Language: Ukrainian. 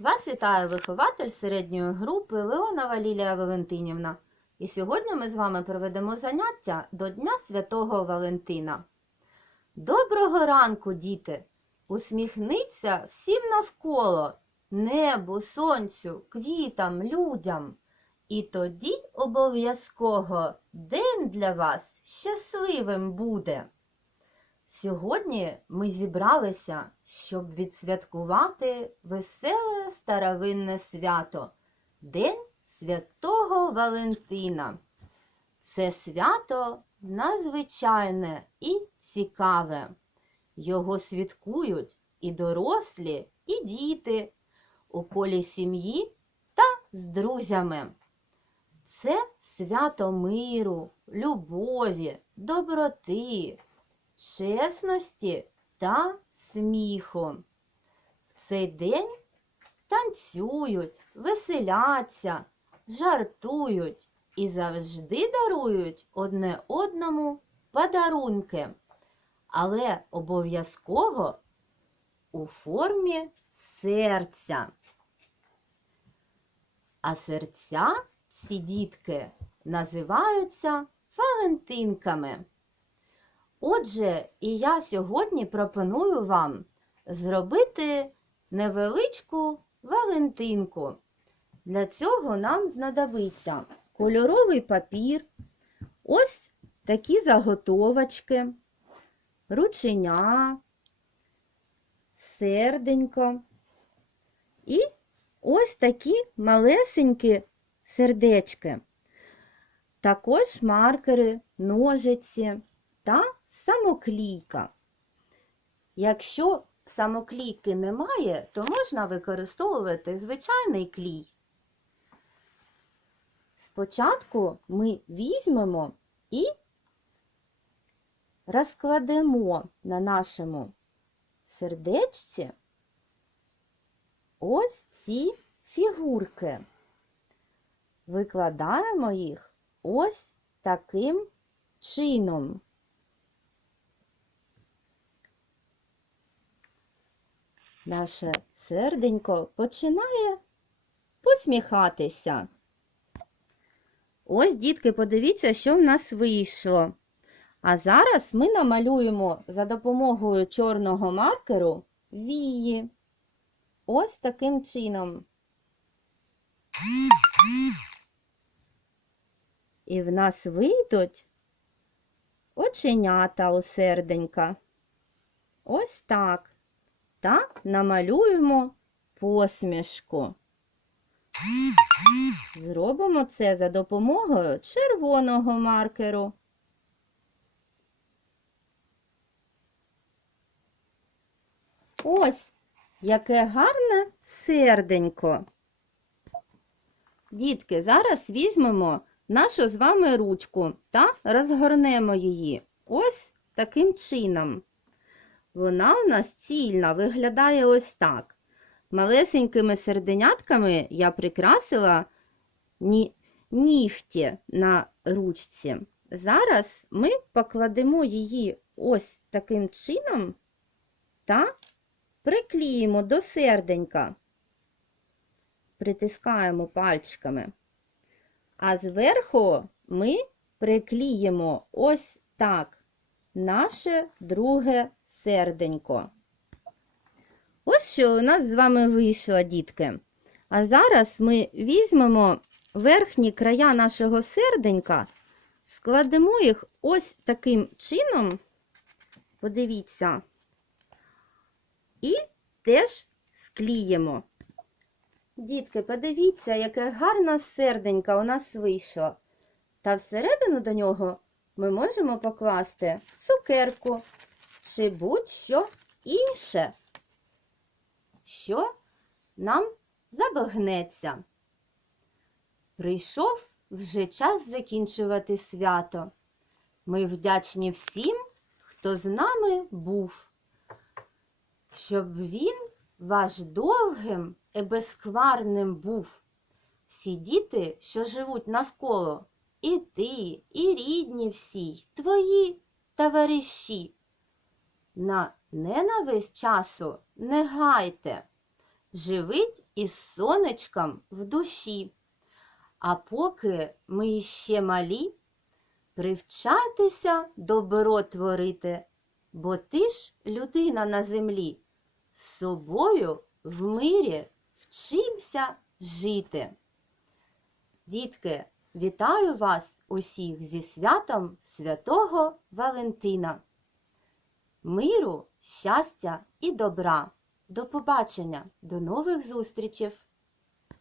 Вас вітає вихователь середньої групи Леонова Лілія Валентинівна. І сьогодні ми з вами проведемо заняття до Дня Святого Валентина. Доброго ранку, діти! Усміхниться всім навколо небу, сонцю, квітам, людям. І тоді обов'язково день для вас щасливим буде. Сьогодні ми зібралися, щоб відсвяткувати веселе старовинне свято День Святого Валентина. Це свято надзвичайне і цікаве. Його святкують і дорослі, і діти у колі сім'ї та з друзями. Це свято миру, любові, доброти, чесності та сміху. В цей день танцюють, веселяться, жартують і завжди дарують одне одному подарунки, але обов'язково у формі серця. А серця ці дітки називаються Валентинками. Отже, і я сьогодні пропоную вам зробити невеличку Валентинку. Для цього нам знадобиться кольоровий папір, ось такі заготовочки, рученя, серденько і ось такі малесенькі сердечки. Також маркери, ножиці та самоклійка. Якщо самоклійки немає, то можна використовувати звичайний клій. Спочатку ми візьмемо і розкладемо на нашому сердечці ось ці фігурки. Викладаємо їх ось таким чином. Наше серденько починає посміхатися. Ось, дітки, подивіться, що в нас вийшло. А зараз ми намалюємо за допомогою чорного маркеру вії. Ось таким чином. І в нас вийдуть оченята у серденька. Ось так. Та намалюємо посмішку. Зробимо це за допомогою червоного маркеру. Ось яке гарне серденько. Дітки, зараз візьмемо нашу з вами ручку та розгорнемо її ось таким чином. Вона у нас цільна, виглядає ось так. Малесенькими серденятками я прикрасила ні... нігті на ручці. Зараз ми покладемо її ось таким чином та приклеїмо до серденька, притискаємо пальчиками. А зверху ми приклеїмо ось так наше друге серденько. Ось що у нас з вами вийшло, дітки. А зараз ми візьмемо верхні края нашого серденька, складемо їх ось таким чином, подивіться, і теж скліємо. Дітки, подивіться, яке гарне серденько у нас вийшло. Та всередину до нього ми можемо покласти цукерку чи будь-що інше, що нам забагнеться. Прийшов вже час закінчувати свято. Ми вдячні всім, хто з нами був, щоб він ваш довгим і безкварним був. Всі діти, що живуть навколо, і ти, і рідні всі, твої товариші. На ненависть часу не гайте, живить із сонечком в душі. А поки ми іще малі, привчатися добро творити, бо ти ж людина на землі, з собою в мирі вчимся жити. Дітки, вітаю вас усіх зі святом святого Валентина. Миру, щастя і добра. До побачення, до нових зустрічей!